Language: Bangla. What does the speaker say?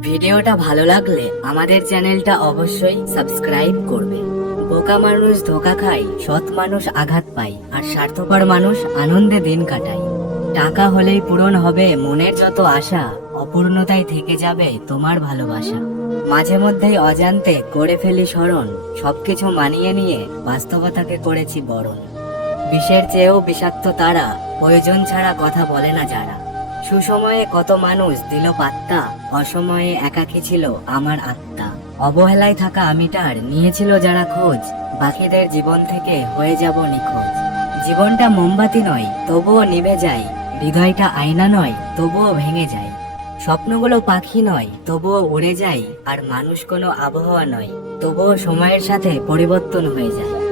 ভিডিওটা ভালো লাগলে আমাদের চ্যানেলটা অবশ্যই সাবস্ক্রাইব করবে। বোকা মানুষ ধোকা খায়, সৎ মানুষ আঘাত পায়, আর স্বার্থপর মানুষ আনন্দে দিন কাটায়। টাকা হলেই পূরণ হবে মনের যত আশা, অপূর্ণতায় থেকে যাবে তোমার ভালোবাসা। মাঝে মধ্যেই অজান্তে করে ফেলি স্মরণ, সবকিছু মানিয়ে নিয়ে বাস্তবতাকে করেছি বরণ। বিষের চেয়েও বিষাক্ত তারা, প্রয়োজন ছাড়া কথা বলে না যারা। সুসময়ে কত মানুষ দিল পাত্তা, অসময়ে একাকী ছিল আমার আত্মা। অবহেলায় থাকা আমিটার নিয়েছিল যারা খোঁজ, বাকিদের জীবন থেকে হয়ে যাব নিখোঁজ। জীবনটা মোমবাতি নয়, তবুও নিভে যায়। হৃদয়টা আয়না নয়, তবুও ভেঙে যায়। স্বপ্নগুলো পাখি নয়, তবুও উড়ে যায়। আর মানুষ কোনো আবহাওয়া নয়, তবুও সময়ের সাথে পরিবর্তন হয়ে যায়।